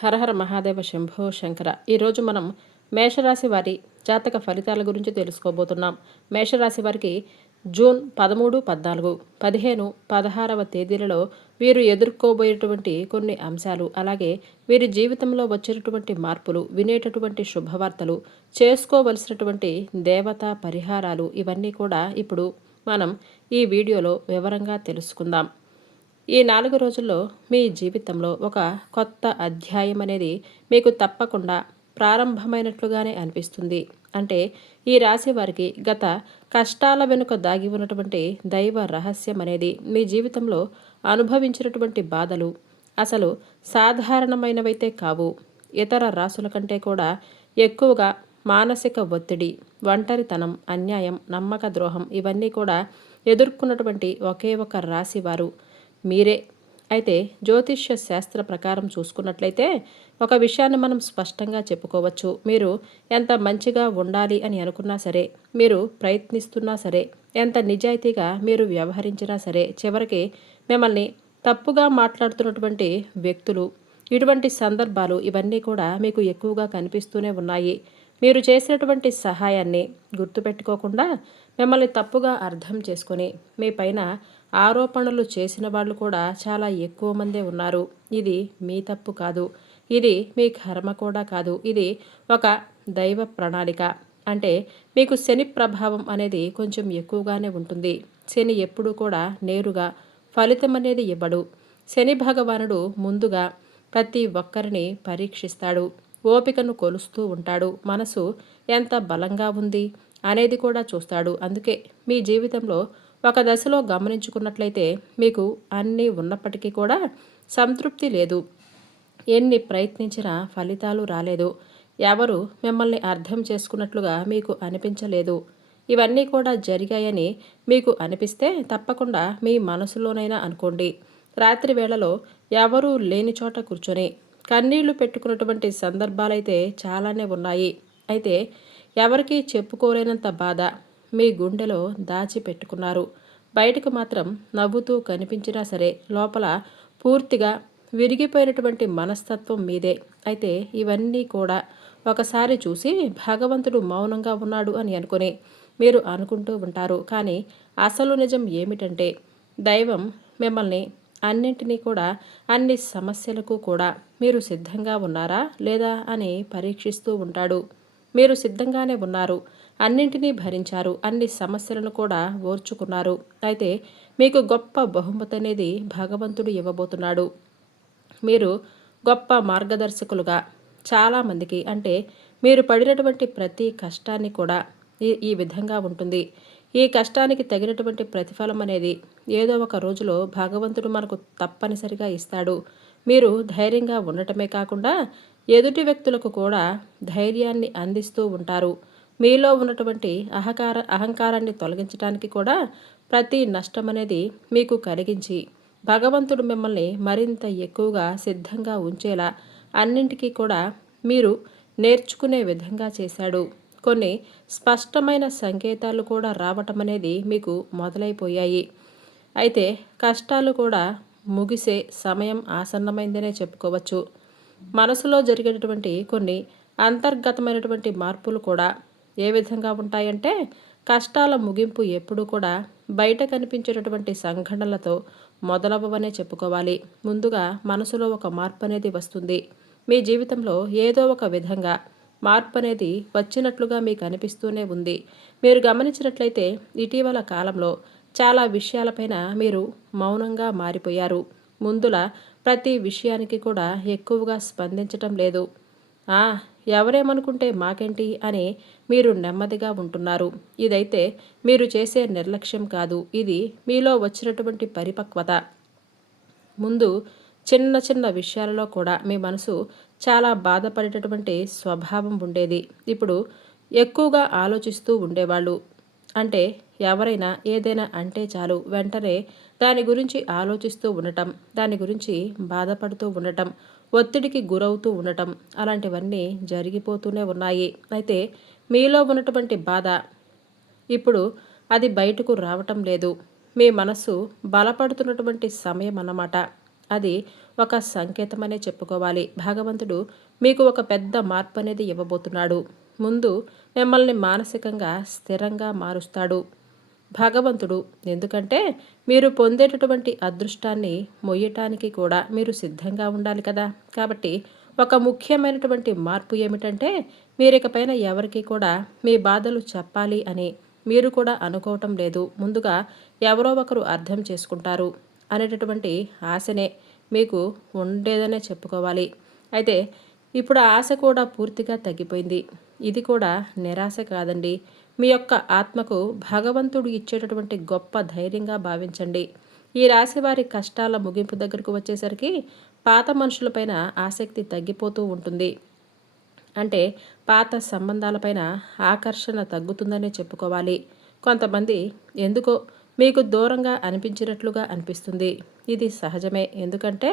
హరహర మహాదేవ శంభో శంకర. ఈరోజు మనం మేషరాశి వారి జాతక ఫలితాల గురించి తెలుసుకోబోతున్నాం. మేషరాశి వారికి జూన్ 13, 14, 15, 16వ తేదీలలో వీరు ఎదుర్కోబోయేటువంటి కొన్ని అంశాలు, అలాగే వీరి జీవితంలో వచ్చినటువంటి మార్పులు, వినేటటువంటి శుభవార్తలు, చేసుకోవలసినటువంటి దేవతా పరిహారాలు, ఇవన్నీ కూడా ఇప్పుడు మనం ఈ వీడియోలో వివరంగా తెలుసుకుందాం. ఈ 4 రోజుల్లో మీ జీవితంలో ఒక కొత్త అధ్యాయం అనేది మీకు తప్పకుండా ప్రారంభమైనట్లుగానే అనిపిస్తుంది. అంటే ఈ రాశి వారికి గత కష్టాల వెనుక దాగి ఉన్నటువంటి దైవ రహస్యం అనేది, మీ జీవితంలో అనుభవించినటువంటి బాధలు అసలు సాధారణమైనవైతే కావు. ఇతర రాశుల కంటే కూడా ఎక్కువగా మానసిక ఒత్తిడి, ఒంటరితనం, అన్యాయం, నమ్మక ద్రోహం ఇవన్నీ కూడా ఎదుర్కొన్నటువంటి ఒకే ఒక రాశి వారు మీరే. అయితే జ్యోతిష్య శాస్త్ర ప్రకారం చూసుకున్నట్లయితే ఒక విషయాన్ని మనం స్పష్టంగా చెప్పుకోవచ్చు. మీరు ఎంత మంచిగా ఉండాలి అని అనుకున్నా సరే, మీరు ప్రయత్నిస్తున్నా సరే, ఎంత నిజాయితీగా మీరు వ్యవహరించినా సరే, చివరికి మిమ్మల్ని తప్పుగా మాట్లాడుతున్నటువంటి వ్యక్తులు, ఇటువంటి సందర్భాలు ఇవన్నీ కూడా మీకు ఎక్కువగా కనిపిస్తూనే ఉన్నాయి. మీరు చేసినటువంటి సహాయాన్ని గుర్తుపెట్టుకోకుండా మిమ్మల్ని తప్పుగా అర్థం చేసుకొని మీ పైన ఆరోపణలు చేసిన వాళ్ళు కూడా చాలా ఎక్కువ మందే ఉన్నారు. ఇది మీ తప్పు కాదు, ఇది మీ కర్మ కూడా కాదు, ఇది ఒక దైవ ప్రణాళిక. అంటే మీకు శని ప్రభావం అనేది కొంచెం ఎక్కువగానే ఉంటుంది. శని ఎప్పుడూ కూడా నేరుగా ఫలితం అనేది ఇవ్వడు. శని భగవానుడు ముందుగా ప్రతి ఒక్కరిని పరీక్షిస్తాడు, ఓపికను కొలుస్తూ ఉంటాడు, మనసు ఎంత బలంగా ఉంది అనేది కూడా చూస్తాడు. అందుకే మీ జీవితంలో ఒక దశలో గమనించుకున్నట్లయితే మీకు అన్నీ ఉన్నప్పటికీ కూడా సంతృప్తి లేదు. ఎన్ని ప్రయత్నించినా ఫలితాలు రాలేదు. ఎవరు మిమ్మల్ని అర్థం చేసుకున్నట్లుగా మీకు అనిపించలేదు. ఇవన్నీ కూడా జరిగాయని మీకు అనిపిస్తే తప్పకుండా మీ మనసులోనైనా అనుకోండి. రాత్రి వేళలో ఎవరూ లేని చోట కూర్చొని కన్నీళ్లు పెట్టుకున్నటువంటి సందర్భాలైతే చాలానే ఉన్నాయి. అయితే ఎవరికీ చెప్పుకోలేనంత బాధ మీ గుండెలో దాచిపెట్టుకున్నారు. బయటకు మాత్రం నవ్వుతూ కనిపించినా సరే లోపల పూర్తిగా విరిగిపోయినటువంటి మనస్తత్వం మీదే. అయితే ఇవన్నీ కూడా ఒకసారి చూసి భగవంతుడు మౌనంగా ఉన్నాడు అని అనుకుని మీరు అనుకుంటూ ఉంటారు. కానీ అసలు నిజం ఏమిటంటే దైవం మిమ్మల్ని అన్నింటినీ కూడా, అన్ని సమస్యలకు కూడా మీరు సిద్ధంగా ఉన్నారా లేదా అని పరీక్షిస్తూ ఉంటాడు. మీరు సిద్ధంగానే ఉన్నారు, అన్నింటినీ భరించారు, అన్ని సమస్యలను కూడా ఓర్చుకున్నారు. అయితే మీకు గొప్ప బహుమతి అనేది భగవంతుడు ఇవ్వబోతున్నాడు. మీరు గొప్ప మార్గదర్శకులుగా చాలామందికి, అంటే మీరు పడినటువంటి ప్రతి కష్టాన్ని కూడా ఈ విధంగా ఉంటుంది. ఈ కష్టానికి తగినటువంటి ప్రతిఫలం అనేది ఏదో ఒక రోజులో భగవంతుడు మనకు తప్పనిసరిగా ఇస్తాడు. మీరు ధైర్యంగా ఉండటమే కాకుండా ఎదుటి వ్యక్తులకు కూడా ధైర్యాన్ని అందిస్తూ ఉంటారు. మీలో ఉన్నటువంటి అహంకారాన్ని తొలగించడానికి కూడా ప్రతి నష్టం అనేది మీకు కలిగించి భగవంతుడు మిమ్మల్ని మరింత ఎక్కువగా సిద్ధంగా ఉంచేలా అన్నింటికీ కూడా మీరు నేర్చుకునే విధంగా చేశాడు. కొన్ని స్పష్టమైన సంకేతాలు కూడా రావటం అనేది మీకు మొదలైపోయాయి. అయితే కష్టాలు కూడా ముగిసే సమయం ఆసన్నమైందనే చెప్పుకోవచ్చు. మనసులో జరిగేటటువంటి కొన్ని అంతర్గతమైనటువంటి మార్పులు కూడా ఏ విధంగా ఉంటాయంటే, కష్టాల ముగింపు ఎప్పుడూ కూడా బయట కనిపించేటటువంటి సంఘటనలతో మొదలవ్వవనే చెప్పుకోవాలి. ముందుగా మనసులో ఒక మార్పు అనేది వస్తుంది. మీ జీవితంలో ఏదో ఒక విధంగా మార్పు అనేది వచ్చినట్లుగా మీకు అనిపిస్తూనే ఉంది. మీరు గమనించినట్లయితే ఇటీవల కాలంలో చాలా విషయాలపైన మీరు మౌనంగా మారిపోయారు. ముందులా ప్రతి విషయానికి కూడా ఎక్కువగా స్పందించటం లేదు. ఎవరేమనుకుంటే మాకేంటి అని మీరు నెమ్మదిగా ఉంటున్నారు. ఇదైతే మీరు చేసే నిర్లక్ష్యం కాదు, ఇది మీలో వచ్చినటువంటి పరిపక్వత. ముందు చిన్న చిన్న విషయాలలో కూడా మీ మనసు చాలా బాధపడేటటువంటి స్వభావం ఉండేది. ఇప్పుడు ఎక్కువగా ఆలోచిస్తూ ఉండేవాళ్ళు. అంటే ఎవరైనా ఏదైనా అంటే చాలు వెంటనే దాని గురించి ఆలోచిస్తూ ఉండటం, దాని గురించి బాధపడుతూ ఉండటం, ఒత్తిడికి గురవుతూ ఉండటం, అలాంటివన్నీ జరిగిపోతూనే ఉన్నాయి. అయితే మీలో ఉన్నటువంటి బాధ ఇప్పుడు అది బయటకు రావటం లేదు. మీ మనసు బలపడుతున్నటువంటి సమయం అన్నమాట. అది ఒక సంకేతం అనే చెప్పుకోవాలి. భగవంతుడు మీకు ఒక పెద్ద మార్పు అనేది ఇవ్వబోతున్నాడు. ముందు మిమ్మల్ని మానసికంగా స్థిరంగా మారుస్తాడు భగవంతుడు. ఎందుకంటే మీరు పొందేటటువంటి అదృష్టాన్ని మొయ్యటానికి కూడా మీరు సిద్ధంగా ఉండాలి కదా. కాబట్టి ఒక ముఖ్యమైనటువంటి మార్పు ఏమిటంటే మీరికపైన ఎవరికి కూడా మీ బాధలు చెప్పాలి అని మీరు కూడా అనుకోవటం లేదు. ముందుగా ఎవరో ఒకరు అర్థం చేసుకుంటారు అనేటటువంటి ఆశనే మీకు ఉండేదనే చెప్పుకోవాలి. అయితే ఇప్పుడు ఆ ఆశ కూడా పూర్తిగా తగ్గిపోయింది. ఇది కూడా నిరాశ కాదండి, మీ యొక్క ఆత్మకు భగవంతుడు ఇచ్చేటటువంటి గొప్ప ధైర్యంగా భావించండి. ఈ రాశి వారి కష్టాల ముగింపు దగ్గరకు వచ్చేసరికి పాత మనుషులపైన ఆసక్తి తగ్గిపోతూ ఉంటుంది. అంటే పాత సంబంధాలపైన ఆకర్షణ తగ్గుతుందనే చెప్పుకోవాలి. కొంతమంది ఎందుకో మీకు దూరంగా అనిపించినట్లుగా అనిపిస్తుంది. ఇది సహజమే, ఎందుకంటే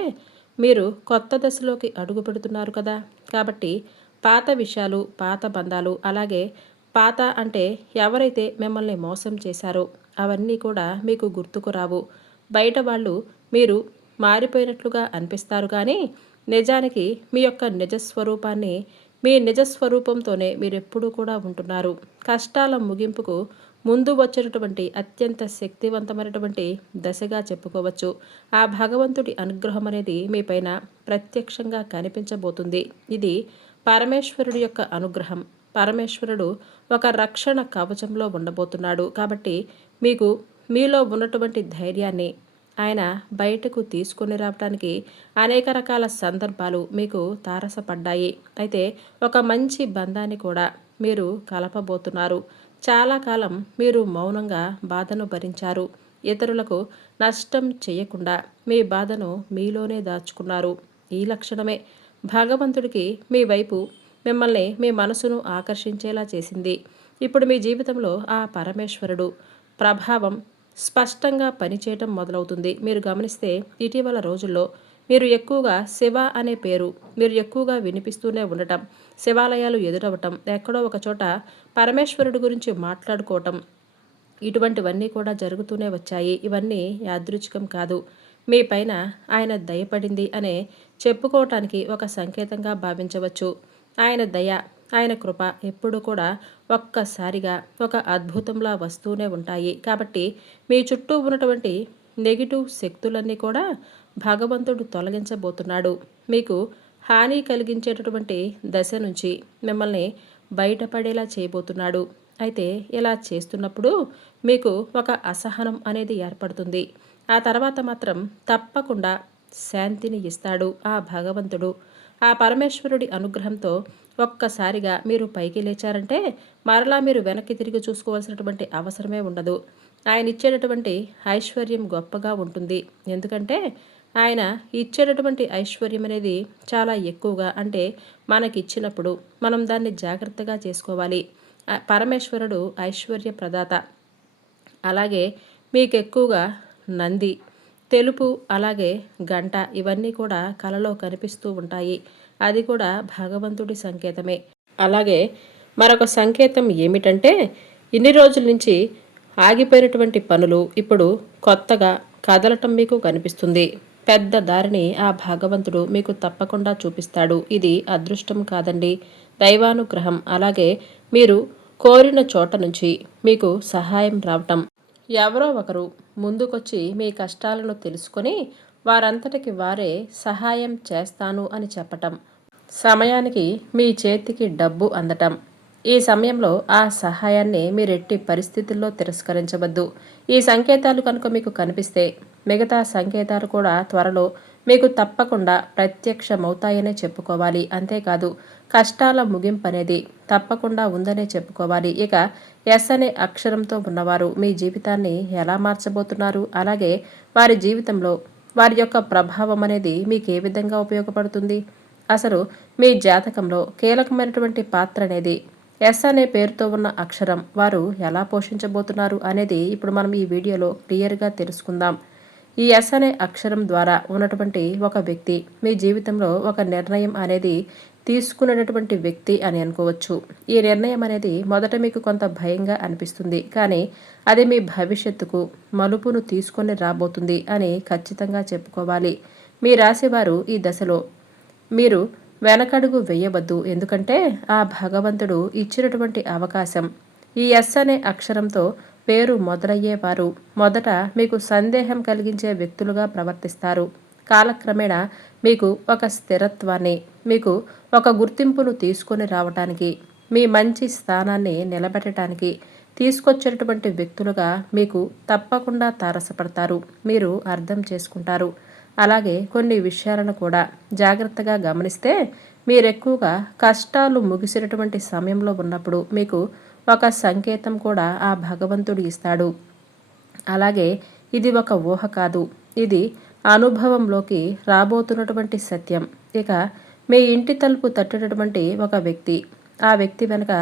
మీరు కొత్త దశలోకి అడుగు పెడుతున్నారు కదా. కాబట్టి పాత విషయాలు, పాత బంధాలు, అలాగే పాత అంటే ఎవరైతే మిమ్మల్ని మోసం చేశారో అవన్నీ కూడా మీకు గుర్తుకు రావు. బయట వాళ్ళు మీరు మారిపోయినట్లుగా అనిపిస్తారు, కానీ నిజానికి మీ యొక్క నిజస్వరూపాన్ని, మీ నిజస్వరూపంతోనే మీరెప్పుడూ కూడా ఉంటున్నారు. కష్టాల ముగింపుకు ముందు వచ్చినటువంటి అత్యంత శక్తివంతమైనటువంటి దశగా చెప్పుకోవచ్చు. ఆ భగవంతుడి అనుగ్రహం అనేది మీపైన ప్రత్యక్షంగా కనిపించబోతుంది. ఇది పరమేశ్వరుడి యొక్క అనుగ్రహం. పరమేశ్వరుడు ఒక రక్షణ కవచంలో ఉండబోతున్నాడు. కాబట్టి మీకు మీలో ఉన్నటువంటి ధైర్యాన్ని ఆయన బయటకు తీసుకొని రావడానికి అనేక రకాల సందర్భాలు మీకు తారసపడ్డాయి. అయితే ఒక మంచి బంధాన్ని కూడా మీరు కలపబోతున్నారు. చాలా కాలం మీరు మౌనంగా బాధను భరించారు. ఇతరులకు నష్టం చేయకుండా మీ బాధను మీలోనే దాచుకున్నారు. ఈ లక్షణమే భగవంతుడికి మీ వైపు మిమ్మల్ని, మీ మనసును ఆకర్షించేలా చేసింది. ఇప్పుడు మీ జీవితంలో ఆ పరమేశ్వరుడు ప్రభావం స్పష్టంగా పనిచేయటం మొదలవుతుంది. మీరు గమనిస్తే ఇటీవల రోజుల్లో మీరు ఎక్కువగా శివ అనే పేరు మీరు ఎక్కువగా వినిపిస్తూనే ఉండటం, శివాలయాలు ఎదురవటం, ఎక్కడో ఒక చోట పరమేశ్వరుడి గురించి మాట్లాడుకోవటం, ఇటువంటివన్నీ కూడా జరుగుతూనే వచ్చాయి. ఇవన్నీ యాదృచ్ఛికం కాదు. మీ పైన ఆయన దయపడింది అనే చెప్పుకోవటానికి ఒక సంకేతంగా భావించవచ్చు. ఆయన దయ, ఆయన కృప ఎప్పుడు కూడా ఒక్కసారిగా ఒక అద్భుతంలా వస్తూనే ఉంటాయి. కాబట్టి మీ చుట్టూ ఉన్నటువంటి నెగిటివ్ శక్తులన్నీ కూడా భగవంతుడు తొలగించబోతున్నాడు. మీకు హాని కలిగించేటటువంటి దశ నుంచి మిమ్మల్ని బయటపడేలా చేయబోతున్నాడు. అయితే ఇలా చేస్తున్నప్పుడు మీకు ఒక అసహనం అనేది ఏర్పడుతుంది. ఆ తర్వాత మాత్రం తప్పకుండా శాంతిని ఇస్తాడు ఆ భగవంతుడు. ఆ పరమేశ్వరుడి అనుగ్రహంతో ఒక్కసారిగా మీరు పైకి లేచారంటే మరలా మీరు వెనక్కి తిరిగి చూసుకోవాల్సినటువంటి అవసరమే ఉండదు. ఆయన ఇచ్చేటటువంటి ఐశ్వర్యం గొప్పగా ఉంటుంది. ఎందుకంటే ఆయన ఇచ్చేటటువంటి ఐశ్వర్యం అనేది చాలా ఎక్కువగా, అంటే మనకి ఇచ్చినప్పుడు మనం దాన్ని జాగ్రత్తగా చేసుకోవాలి. పరమేశ్వరుడు ఐశ్వర్య ప్రదాత. అలాగే మీకు ఎక్కువగా నంది, తెలుపు, అలాగే గంట, ఇవన్నీ కూడా కలలో కనిపిస్తూ ఉంటాయి. అది కూడా భగవంతుడి సంకేతమే. అలాగే మరొక సంకేతం ఏమిటంటే ఇన్ని రోజుల నుంచి ఆగిపోయినటువంటి పనులు ఇప్పుడు కొత్తగా కదలటం మీకు కనిపిస్తుంది. పెద్ద దారిని ఆ భగవంతుడు మీకు తప్పకుండా చూపిస్తాడు. ఇది అదృష్టం కాదండి, దైవానుగ్రహం. అలాగే మీరు కోరిన చోట నుంచి మీకు సహాయం రావటం, ఎవరో ఒకరు ముందుకొచ్చి మీ కష్టాలను తెలుసుకొని వారంతటికి వారే సహాయం చేస్తాను అని చెప్పటం, సమయానికి మీ చేతికి డబ్బు అందటం. ఈ సమయంలో ఆ సహాయాన్ని మీరెట్టి పరిస్థితుల్లో తిరస్కరించవద్దు. ఈ సంకేతాలు కనుక మీకు కనిపిస్తే మిగతా సంకేతాలు కూడా త్వరలో మీకు తప్పకుండా ప్రత్యక్షమవుతాయనే చెప్పుకోవాలి. అంతేకాదు కష్టాల ముగింపు అనేది తప్పకుండా ఉందనే చెప్పుకోవాలి. ఇక ఎస్ అనే అక్షరంతో ఉన్నవారు మీ జీవితాన్ని ఎలా మార్చబోతున్నారు, అలాగే వారి జీవితంలో వారి యొక్క ప్రభావం అనేది మీకు ఏ విధంగా ఉపయోగపడుతుంది, అసలు మీ జాతకంలో కీలకమైనటువంటి పాత్ర అనేది ఎస్ అనే పేరుతో ఉన్న అక్షరం వారు ఎలా పోషించబోతున్నారు అనేది ఇప్పుడు మనం ఈ వీడియోలో క్లియర్గా తెలుసుకుందాం. ఈ ఎస్ అనే అక్షరం ద్వారా ఉన్నటువంటి ఒక వ్యక్తి మీ జీవితంలో ఒక నిర్ణయం అనేది తీసుకునేటటువంటి వ్యక్తి అని అనుకోవచ్చు. ఈ నిర్ణయం అనేది మొదట మీకు కొంత భయంగా అనిపిస్తుంది, కానీ అది మీ భవిష్యత్తుకు మలుపును తీసుకొని రాబోతుంది అని ఖచ్చితంగా చెప్పుకోవాలి. మీ రాశివారు ఈ దశలో మీరు వెనకడుగు వేయవద్దు. ఎందుకంటే ఆ భగవంతుడు ఇచ్చినటువంటి అవకాశం. ఈ ఎస్ అనే అక్షరంతో పేరు మొదలయ్యేవారు మొదట మీకు సందేహం కలిగించే వ్యక్తులుగా ప్రవర్తిస్తారు. కాలక్రమేణా మీకు ఒక స్థిరత్వాన్ని, మీకు ఒక గుర్తింపును తీసుకొని రావటానికి, మీ మంచి స్థానాన్ని నిలబెట్టడానికి తీసుకొచ్చేటటువంటి వ్యక్తులుగా మీకు తప్పకుండా తారసపడతారు. మీరు అర్థం చేసుకుంటారు. అలాగే కొన్ని విషయాలను కూడా జాగ్రత్తగా గమనిస్తే మీరెక్కువగా కష్టాలు ముగిసినటువంటి సమయంలో ఉన్నప్పుడు మీకు ఒక సంకేతం కూడా ఆ భగవంతుడు ఇస్తాడు. అలాగే ఇది ఒక ఊహ కాదు, ఇది అనుభవంలోకి రాబోతున్నటువంటి సత్యం. ఇక మీ ఇంటి తలుపు తట్టినటువంటి ఒక వ్యక్తి, ఆ వ్యక్తి వెనుక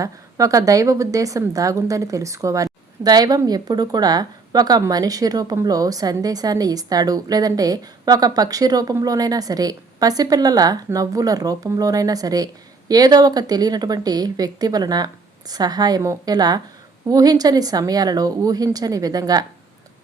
ఒక దైవ ఉద్దేశం దాగుందని తెలుసుకోవాలి. దైవం ఎప్పుడు కూడా ఒక మనిషి రూపంలో సందేశాన్ని ఇస్తాడు, లేదంటే ఒక పక్షి రూపంలోనైనా సరే, పసిపిల్లల నవ్వుల రూపంలోనైనా సరే, ఏదో ఒక తెలియనటువంటి వ్యక్తి వలన సహాయము ఇలా ఊహించని సమయాలలో ఊహించని విధంగా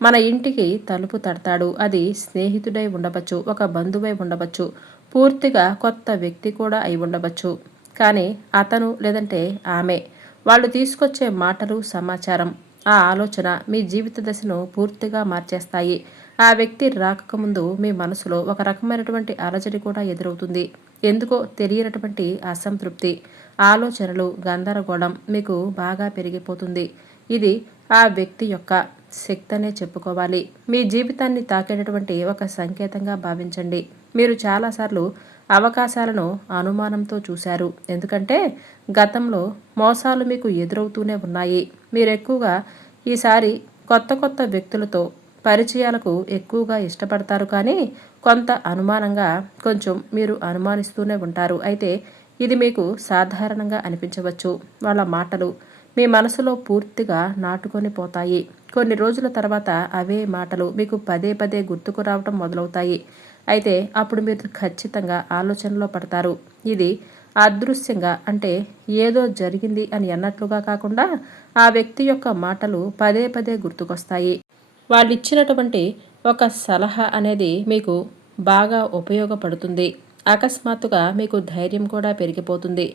మన ఇంటికి తలుపు తడతాడు. అది స్నేహితుడై ఉండవచ్చు, ఒక బంధువై ఉండవచ్చు, పూర్తిగా కొత్త వ్యక్తి కూడా అయి ఉండవచ్చు. కానీ అతను లేదంటే ఆమె వాళ్ళు తీసుకొచ్చే మాటలు, సమాచారం, ఆ ఆలోచన మీ జీవిత దశను పూర్తిగా మార్చేస్తాయి. ఆ వ్యక్తి రాకముందు మీ మనసులో ఒక రకమైనటువంటి అలజడి కూడా ఎదురవుతుంది. ఎందుకో తెలియనటువంటి అసంతృప్తి, ఆలోచనలు, గందరగోళం మీకు బాగా పెరిగిపోతుంది. ఇది ఆ వ్యక్తి యొక్క శక్తి అనే చెప్పుకోవాలి. మీ జీవితాన్ని తాకేటటువంటి ఒక సంకేతంగా భావించండి. మీరు చాలాసార్లు అవకాశాలను అనుమానంతో చూశారు. ఎందుకంటే గతంలో మోసాలు మీకు ఎదురవుతూనే ఉన్నాయి. మీరు ఎక్కువగా ఈసారి కొత్త కొత్త వ్యక్తులతో పరిచయాలకు ఎక్కువగా ఇష్టపడతారు. కానీ కొంత అనుమానంగా కొంచెం మీరు అనుమానిస్తూనే ఉంటారు. అయితే ఇది మీకు సాధారణంగా అనిపించవచ్చు. వాళ్ళ మాటలు మీ మనసులో పూర్తిగా నాటుకొని పోతాయి. కొన్ని రోజుల తర్వాత అవే మాటలు మీకు పదే పదే గుర్తుకు రావటం మొదలవుతాయి. అయితే అప్పుడు మీరు ఖచ్చితంగా ఆలోచనలో పడతారు. ఇది అదృశ్యంగా, అంటే ఏదో జరిగింది అని అన్నట్లుగా కాకుండా ఆ వ్యక్తి యొక్క మాటలు పదే పదే గుర్తుకొస్తాయి. వాళ్ళు ఇచ్చినటువంటి ఒక సలహా అనేది మీకు బాగా ఉపయోగపడుతుంది. అకస్మాత్తుగా మీకు ధైర్యం కూడా పెరిగిపోతుంది.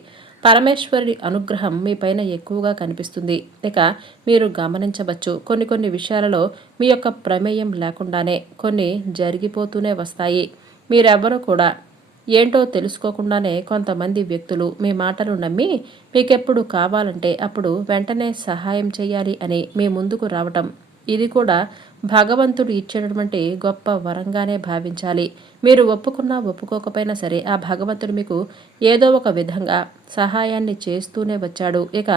పరమేశ్వరుడి అనుగ్రహం మీ పైన ఎక్కువగా కనిపిస్తుంది. ఇక మీరు గమనించవచ్చు, కొన్ని కొన్ని విషయాలలో మీ యొక్క ప్రమేయం లేకుండానే కొన్ని జరిగిపోతూనే వస్తాయి. మీరెవ్వరూ కూడా ఏంటో తెలుసుకోకుండానే కొంతమంది వ్యక్తులు మీ మాటలు నమ్మి మీకెప్పుడు కావాలంటే అప్పుడు వెంటనే సహాయం చేయాలి అని మీ ముందుకు రావటం, ఇది కూడా భగవంతుడు ఇచ్చేటటువంటి గొప్ప వరంగానే భావించాలి. మీరు ఒప్పుకున్నా ఒప్పుకోకపోయినా సరే ఆ భగవంతుడు మీకు ఏదో ఒక విధంగా సహాయాన్ని చేస్తూనే వచ్చాడు. ఇక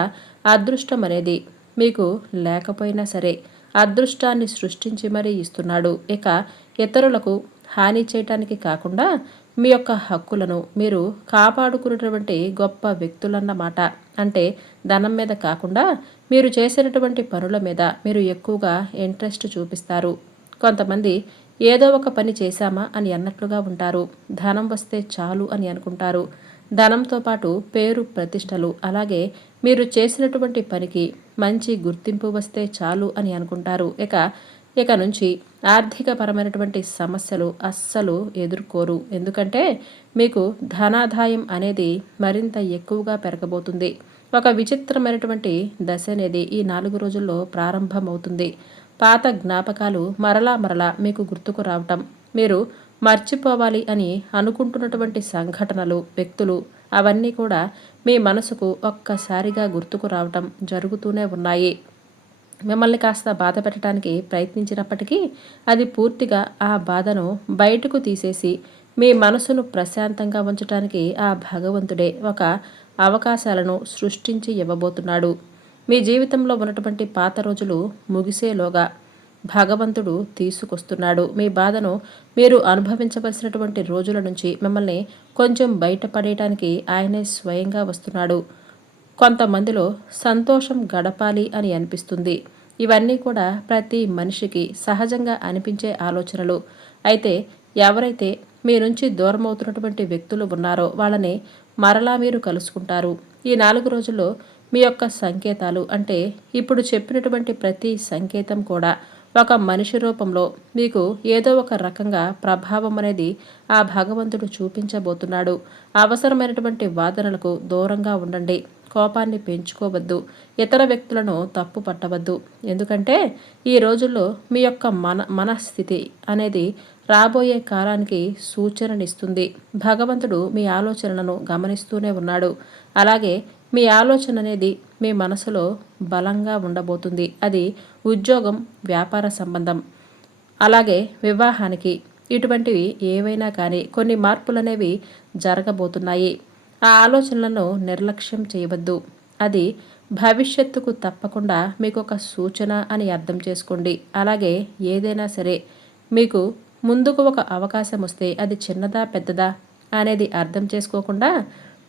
అదృష్టం అనేది మీకు లేకపోయినా సరే అదృష్టాన్ని సృష్టించి మరీ ఇస్తున్నాడు. ఇక ఇతరులకు హాని చేయటానికి కాకుండా మీ యొక్క హక్కులను మీరు కాపాడుకునేటువంటి గొప్ప వ్యక్తులన్నమాట. అంటే ధనం మీద కాకుండా మీరు చేసినటువంటి పనుల మీద మీరు ఎక్కువగా ఇంట్రెస్ట్ చూపిస్తారు. కొంతమంది ఏదో ఒక పని చేశామా అని అన్నట్లుగా ఉంటారు. ధనం వస్తే చాలు అని అనుకుంటారు. ధనంతో పాటు పేరు, ప్రతిష్టలు, అలాగే మీరు చేసినటువంటి పనికి మంచి గుర్తింపు వస్తే చాలు అని అనుకుంటారు. ఇక నుంచి ఆర్థికపరమైనటువంటి సమస్యలు అస్సలు ఎదుర్కోరు. ఎందుకంటే మీకు ధనాదాయం అనేది మరింత ఎక్కువగా పెరగబోతుంది. ఒక విచిత్రమైనటువంటి దశ అనేది ఈ 4 రోజుల్లో ప్రారంభమవుతుంది. పాత జ్ఞాపకాలు మరలా మరలా మీకు గుర్తుకు రావటం, మీరు మర్చిపోవాలి అని అనుకుంటున్నటువంటి సంఘటనలు, వ్యక్తులు, అవన్నీ కూడా మీ మనసుకు ఒక్కసారిగా గుర్తుకు రావటం జరుగుతూనే ఉన్నాయి. మిమ్మల్ని కాస్త బాధ పెట్టడానికి ప్రయత్నించినప్పటికీ అది పూర్తిగా ఆ బాధను బయటకు తీసేసి మీ మనసును ప్రశాంతంగా ఉంచడానికి ఆ భగవంతుడే ఒక అవకాశాలను సృష్టించి ఇవ్వబోతున్నాడు. మీ జీవితంలో ఉన్నటువంటి పాత రోజులు ముగిసేలోగా భగవంతుడు తీసుకొస్తున్నాడు. మీ బాధను మీరు అనుభవించవలసినటువంటి రోజుల నుంచి మిమ్మల్ని కొంచెం బయటపడేయటానికి ఆయనే స్వయంగా వస్తున్నాడు. కొంతమందిలో సంతోషం గడపాలి అని అనిపిస్తుంది. ఇవన్నీ కూడా ప్రతి మనిషికి సహజంగా అనిపించే ఆలోచనలు. అయితే ఎవరైతే మీ నుంచి దూరం అవుతున్నటువంటి వ్యక్తులు ఉన్నారో వాళ్ళని మరలా మీరు కలుసుకుంటారు. ఈ 4 రోజుల్లో మీ యొక్క సంకేతాలు, అంటే ఇప్పుడు చెప్పినటువంటి ప్రతి సంకేతం కూడా ఒక మనిషి రూపంలో మీకు ఏదో ఒక రకంగా ప్రభావం అనేది ఆ భగవంతుడు చూపించబోతున్నాడు. అవసరమైనటువంటి వాదనలకు దూరంగా ఉండండి. కోపాన్ని పెంచుకోవద్దు. ఇతర వ్యక్తులను తప్పు పట్టవద్దు. ఎందుకంటే ఈ రోజుల్లో మీ యొక్క మనస్థితి అనేది రాబోయే కాలానికి సూచననిస్తుంది. భగవంతుడు మీ ఆలోచనలను గమనిస్తూనే ఉన్నాడు. అలాగే మీ ఆలోచన అనేది మీ మనసులో బలంగా ఉండబోతుంది. అది ఉద్యోగం, వ్యాపార సంబంధం, అలాగే వివాహానికి ఇటువంటివి ఏవైనా కానీ కొన్ని మార్పులనేవి జరగబోతున్నాయి. ఆ ఆలోచనలను నిర్లక్ష్యం చేయవద్దు. అది భవిష్యత్తుకు తప్పకుండా మీకు ఒక సూచన అని అర్థం చేసుకోండి. అలాగే ఏదైనా సరే మీకు ముందుకు ఒక అవకాశం వస్తే అది చిన్నదా పెద్దదా అనేది అర్థం చేసుకోకుండా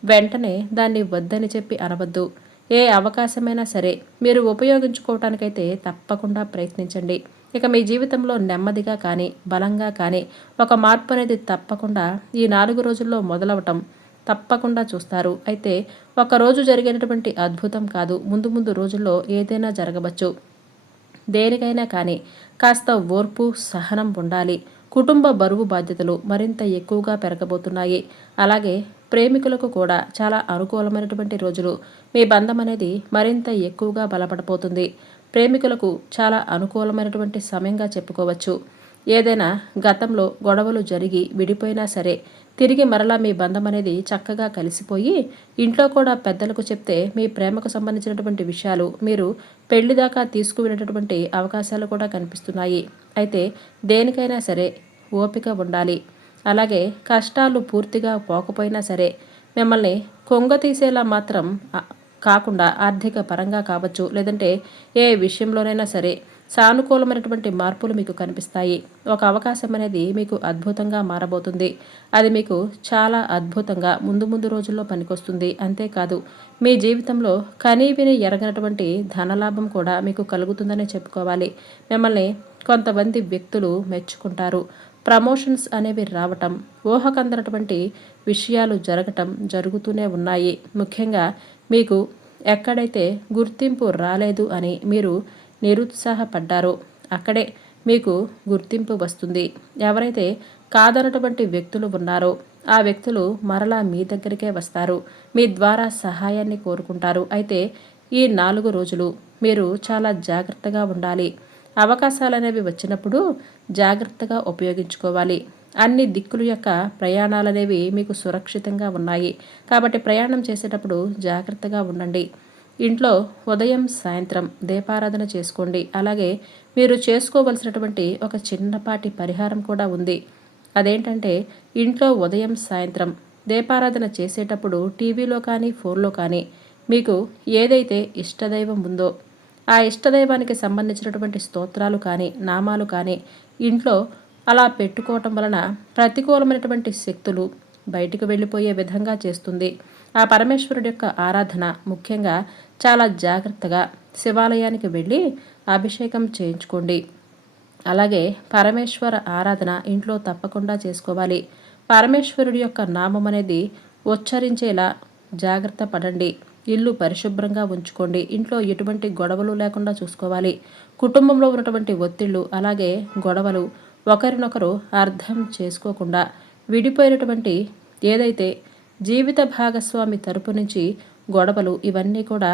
వెంటనే దాన్ని వద్దని చెప్పి అనవద్దు. ఏ అవకాశమైనా సరే మీరు ఉపయోగించుకోవటానికైతే తప్పకుండా ప్రయత్నించండి. ఇక మీ జీవితంలో నెమ్మదిగా కానీ బలంగా కానీ ఒక మార్పు అనేది తప్పకుండా ఈ 4 రోజుల్లో మొదలవటం తప్పకుండా చూస్తారు. అయితే ఒకరోజు జరిగేటటువంటి అద్భుతం కాదు, ముందు ముందు రోజుల్లో ఏదైనా జరగవచ్చు. దేనికైనా కానీ కాస్త ఓర్పు, సహనం ఉండాలి. కుటుంబ బరువు బాధ్యతలు మరింత ఎక్కువగా పెరగబోతున్నాయి. అలాగే ప్రేమికులకు కూడా చాలా అనుకూలమైనటువంటి రోజులు. మీ బంధం అనేది మరింత ఎక్కువగా బలపడబోతుంది. ప్రేమికులకు చాలా అనుకూలమైనటువంటి సమయంగా చెప్పుకోవచ్చు. ఏదైనా గతంలో గొడవలు జరిగి విడిపోయినా సరే తిరిగి మరలా మీ బంధం అనేది చక్కగా కలిసిపోయి ఇంట్లో కూడా పెద్దలకు చెప్తే మీ ప్రేమకు సంబంధించినటువంటి విషయాలు మీరు పెళ్లి దాకా తీసుకువెళ్ళేటటువంటి అవకాశాలు కూడా కనిపిస్తున్నాయి. అయితే దేనికైనా సరే ఓపిక ఉండాలి. అలాగే కష్టాలు పూర్తిగా పోకపోయినా సరే మిమ్మల్ని కొంగతీసేలా మాత్రం కాకుండా ఆర్థిక పరంగా కావచ్చు, లేదంటే ఏ విషయంలోనైనా సరే సానుకూలమైనటువంటి మార్పులు మీకు కనిపిస్తాయి. ఒక అవకాశం అనేది మీకు అద్భుతంగా మారబోతుంది. అది మీకు చాలా అద్భుతంగా ముందు ముందు రోజుల్లో పనికొస్తుంది. అంతేకాదు మీ జీవితంలో కనీవిని ఎరగనటువంటి ధనలాభం కూడా మీకు కలుగుతుందనే చెప్పుకోవాలి. మిమ్మల్ని కొంతమంది వ్యక్తులు మెచ్చుకుంటారు. ప్రమోషన్స్ అనేవి రావటం, ఊహకందనటువంటి విషయాలు జరుగుతూనే ఉన్నాయి. ముఖ్యంగా మీకు ఎక్కడైతే గుర్తింపు రాలేదు అని మీరు నిరుత్సాహపడ్డారో అక్కడే మీకు గుర్తింపు వస్తుంది. ఎవరైతే కాదనటువంటి వ్యక్తులు ఉన్నారో ఆ వ్యక్తులు మరలా మీ దగ్గరికే వస్తారు. మీ ద్వారా సహాయాన్ని కోరుకుంటారు. అయితే ఈ 4 రోజులు మీరు చాలా జాగ్రత్తగా ఉండాలి. అవకాశాలు అనేవి వచ్చినప్పుడు జాగ్రత్తగా ఉపయోగించుకోవాలి. అన్ని దిక్కుల యొక్క ప్రయాణాలు అనేవి మీకు సురక్షితంగా ఉన్నాయి. కాబట్టి ప్రయాణం చేసేటప్పుడు జాగ్రత్తగా ఉండండి. ఇంట్లో ఉదయం సాయంత్రం దీపారాధన చేసుకోండి. అలాగే మీరు చేసుకోవలసినటువంటి ఒక చిన్నపాటి పరిహారం కూడా ఉంది. అదేంటంటే ఇంట్లో ఉదయం సాయంత్రం దీపారాధన చేసేటప్పుడు టీవీలో కానీ ఫోన్లో కానీ మీకు ఏదైతే ఇష్టదైవం ఉందో ఆ ఇష్టదైవానికి సంబంధించినటువంటి స్తోత్రాలు కానీ నామాలు కానీ ఇంట్లో అలా పెట్టుకోవటం వలన ప్రతికూలమైనటువంటి శక్తులు బయటికి వెళ్ళిపోయే విధంగా చేస్తుంది. ఆ పరమేశ్వరుడి యొక్క ఆరాధన ముఖ్యంగా చాలా జాగ్రత్తగా శివాలయానికి వెళ్ళి అభిషేకం చేయించుకోండి. అలాగే పరమేశ్వర ఆరాధన ఇంట్లో తప్పకుండా చేసుకోవాలి. పరమేశ్వరుడి యొక్క నామం అనేది ఉచ్చరించేలా జాగ్రత్త పడండి. ఇల్లు పరిశుభ్రంగా ఉంచుకోండి. ఇంట్లో ఎటువంటి గొడవలు లేకుండా చూసుకోవాలి. కుటుంబంలో ఉన్నటువంటి ఒత్తిళ్లు అలాగే గొడవలు ఒకరినొకరు అర్థం చేసుకోకుండా విడిపోయినటువంటి ఏదైతే జీవిత భాగస్వామి తరపు నుంచి గొడవలు ఇవన్నీ కూడా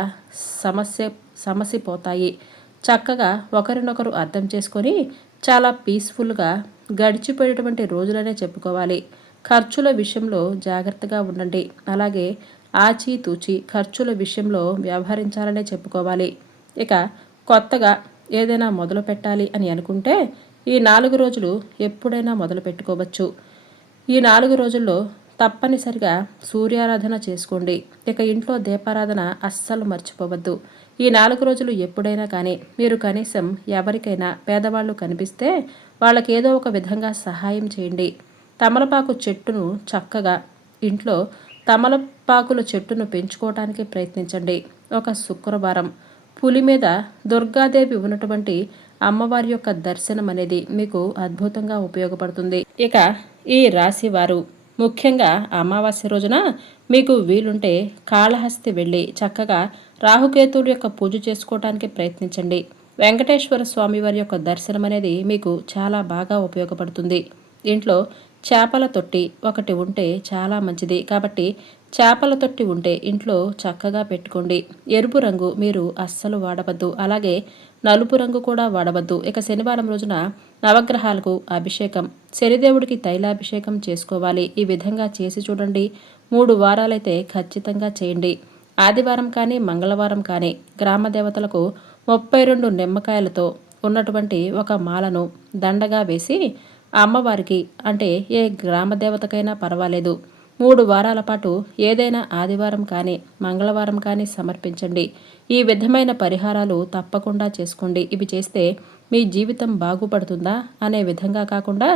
సమసిపోతాయి. చక్కగా ఒకరినొకరు అర్థం చేసుకొని చాలా పీస్ఫుల్గా గడిచిపోయేటువంటి రోజులనే చెప్పుకోవాలి. ఖర్చుల విషయంలో జాగ్రత్తగా ఉండండి. అలాగే ఆచితూచి ఖర్చుల విషయంలో వ్యవహరించాలనే చెప్పుకోవాలి. ఇక కొత్తగా ఏదైనా మొదలు పెట్టాలి అని అనుకుంటే ఈ 4 రోజులు ఎప్పుడైనా మొదలు పెట్టుకోవచ్చు. ఈ 4 రోజుల్లో తప్పనిసరిగా సూర్యారాధన చేసుకోండి. ఇక ఇంట్లో దీపారాధన అస్సలు మర్చిపోవద్దు. ఈ 4 రోజులు ఎప్పుడైనా కానీ మీరు కనీసం ఎవరికైనా పేదవాళ్ళు కనిపిస్తే వాళ్ళకి ఏదో ఒక విధంగా సహాయం చేయండి. తమలపాకు చెట్టును చక్కగా ఇంట్లో తమలపాకుల చెట్టును పెంచుకోవడానికి ప్రయత్నించండి. ఒక శుక్రవారం పులి మీద దుర్గాదేవి ఉన్నటువంటి అమ్మవారి యొక్క దర్శనం అనేది మీకు అద్భుతంగా ఉపయోగపడుతుంది. ఇక ఈ రాశి వారు ముఖ్యంగా అమావాస్య రోజున మీకు వీలుంటే కాళహస్తి వెళ్ళి చక్కగా రాహుకేతువుల యొక్క పూజ చేసుకోవడానికి ప్రయత్నించండి. వెంకటేశ్వర స్వామి వారి యొక్క దర్శనం అనేది మీకు చాలా బాగా ఉపయోగపడుతుంది. ఇంట్లో చేపల తొట్టి ఒకటి ఉంటే చాలా మంచిది. కాబట్టి చేపల తొట్టి ఉంటే ఇంట్లో చక్కగా పెట్టుకోండి. ఎరుపు రంగు మీరు అస్సలు వాడవద్దు. అలాగే నలుపు రంగు కూడా వాడవద్దు. ఇక శనివారం రోజున నవగ్రహాలకు అభిషేకం, శనిదేవుడికి తైలాభిషేకం చేసుకోవాలి. ఈ విధంగా చేసి చూడండి. 3 వారాలైతే ఖచ్చితంగా చేయండి. ఆదివారం కానీ మంగళవారం కానీ గ్రామ దేవతలకు 32 నిమ్మకాయలతో ఉన్నటువంటి ఒక మాలను దండగా వేసి అమ్మవారికి, అంటే ఏ గ్రామ దేవతకైనా పర్వాలేదు, 3 వారాల పాటు ఏదైనా ఆదివారం కానీ మంగళవారం కానీ సమర్పించండి. ఈ విధమైన పరిహారాలు తప్పకుండా చేసుకోండి. ఇవి చేస్తే మీ జీవితం బాగుపడుతుందా అనే విధంగా కాకుండా,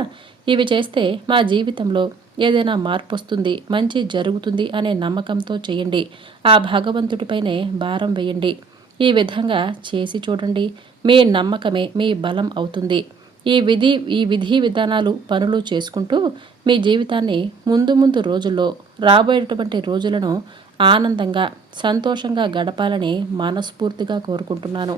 ఇవి చేస్తే మా జీవితంలో ఏదైనా మార్పు వస్తుంది, మంచి జరుగుతుంది అనే నమ్మకంతో చేయండి. ఆ భగవంతుడిపైనే భారం వేయండి. ఈ విధంగా చేసి చూడండి. మీ నమ్మకమే మీ బలం అవుతుంది. ఈ విధి విధానాలు పనులు చేసుకుంటూ మీ జీవితాన్ని ముందు ముందు రోజుల్లో, రాబోయేటువంటి రోజులను ఆనందంగా సంతోషంగా గడపాలని మనస్ఫూర్తిగా కోరుకుంటున్నాను.